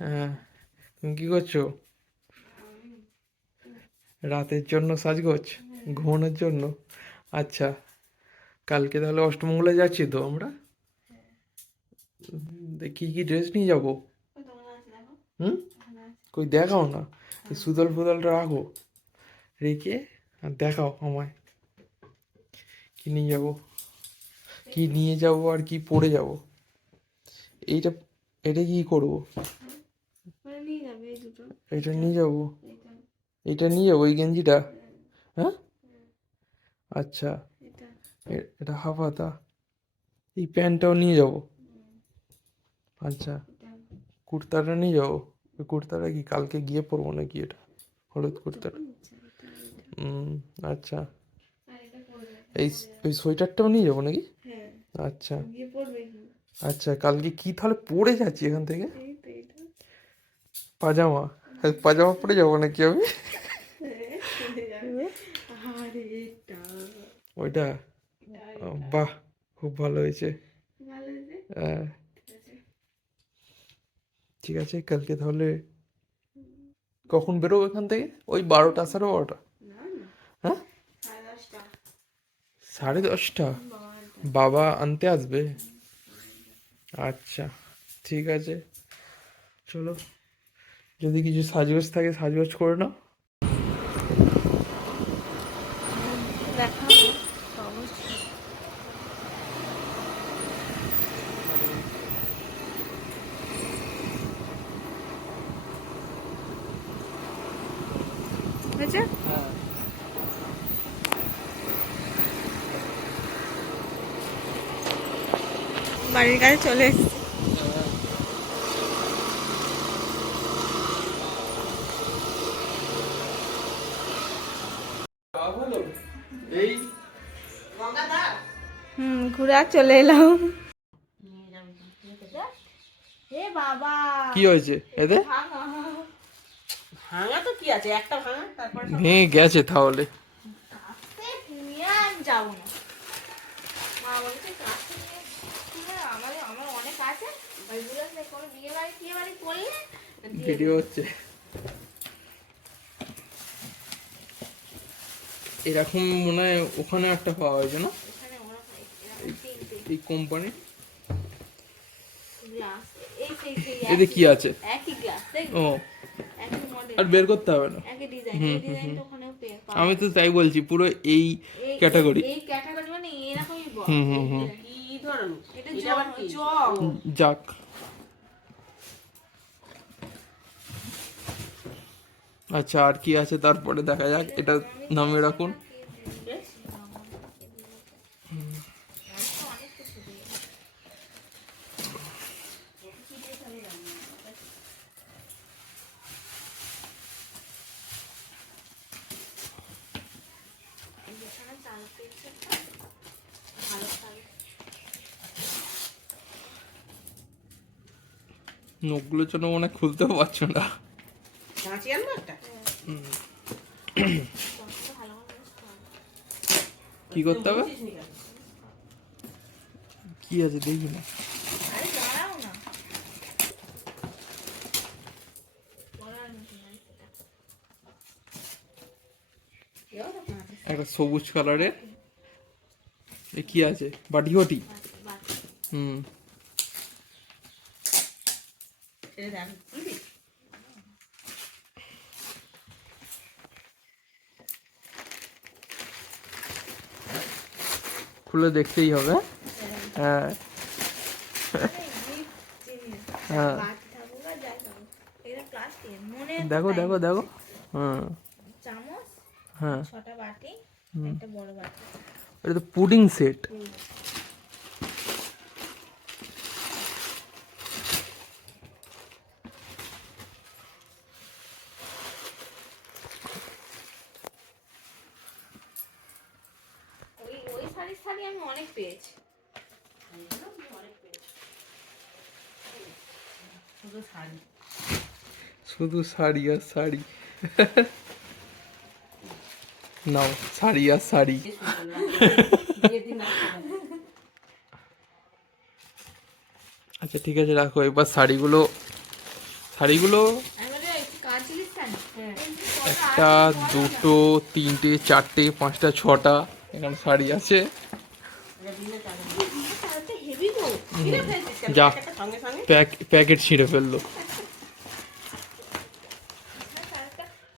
হ্যাঁ, তুমি কি করছো? রাতের জন্য সাজগোজ, ঘুমানোর জন্য। আচ্ছা, কালকে তাহলে অষ্টমঙ্গলায় যাচ্ছি তো আমরা। দেখি কি ড্রেস নিয়ে যাবো। হুম, কই দেখাও না, এই সুদল ফুদলটা রাখো, রেখে আর দেখাও আমায় কি নিয়ে যাবো, কি নিয়ে যাবো আর কি পরে যাবো। এইটা, এটা কি করবো? এটা নিয়ে যাবো, এটা নিয়ে যাবো, এই গেঞ্জিটা। হ্যাঁ, আচ্ছা, এটা হাফ হাতা, এই প্যান্টটাও নিয়ে যাবো। আচ্ছা, কুর্তাটা নিয়ে যাবো। ওই কুর্তাটা কি কালকে গিয়ে পরবো নাকি? এটা হলুদ কুর্তাটা। হুম, আচ্ছা, এই ওই সোয়েটারটাও নিয়ে যাবো নাকি? আচ্ছা আচ্ছা, কালকে কি তাহলে পরে যাচ্ছি এখান থেকে? পাজামা, পাজামা পরে যাবো নাকি আমি? ওইটা, বাহ, খুব ভালো হয়েছে। হ্যাঁ, ঠিক আছে, কালকে তাহলে কখন বেরোবো এখান থেকে? ওই 12টা, 12:30? হ্যাঁ, 10:30? বাবা আনতে আসবে? আচ্ছা, ঠিক আছে, চলো, যদি কিছু সাজগোজ থাকে সাজগোজ করে নাও। বাড়ির কাছে চলে এসেছি। এই ঘুরে আর চলে এলাম। এ বাবা, কি হয়েছে এতে? ভাঙা। ভাঙা তো কি আছে, একটা ভাঙা, তারপর ভেঙে গেছে তাহলে। আস্তে নিয়ে আমি যাবো না। মা বলছে কাছে নিয়ে আমাদের আমার অনেক আছে, ওইগুলো কোনো বিয়ে বাড়ি টিয়ে বাড়ি করলে ভিডিও হচ্ছে এরকম, মনে হয় ওখানে একটা পাওয়া হয়েছে না, এখানে ওরা এই কোম্পানি। গ্লাস, এই সেই সেই এতে কি আছে? একই গ্লাস, ও, একই মডেল, আর বের করতে হবে না। একই ডিজাইন। এই ডিজাইন তো ওখানেও পাওয়া আমি তো তাই বলছি, পুরো এই ক্যাটাগরি। এই ক্যাটাগরি মানে এরকমই বল। হুম হুম হুম, কি ধরনের এটা? জগ। যাক, আচ্ছা, আর কি আছে তারপরে দেখা যাক, এটা নামিয়ে রাখুন। নখগুলোর জন্য মনে হয় খুলতেও পারছো না। কি করতে হবে? কি আছে দেখি না। আরে দাঁড়াও না। একটা সবুজ কালারের, এ কি আছে? বাটি ঘটি। হুম, খুলে দেখতেই হবে। হ্যাঁ হ্যাঁ, দেখো দেখো দেখো। হ্যাঁ চামচ, হ্যাঁ, 6টা বাটি, একটা বড় বাটি। এটা তো পুডিং সেট। ওই ওই শাড়ি আমি অনেক পেয়েছি। শুধু শাড়ি আর শাড়ি। নাও, শাড়ি আর শাড়ি। আচ্ছা, ঠিক আছে, রাখো, এবার শাড়িগুলো শাড়িগুলো আমি বলি একটু কাজ জিনিস কেন? একটা, দুটো, তিনটে, চারটে, পাঁচটা, ছটা এখানে শাড়ি আছে। হেভি তো ছিঁড়ে ফেলছিস কেন? যা প্যাকেটটা সঙ্গে সঙ্গে প্যাকেট ছিঁড়ে ফেললো।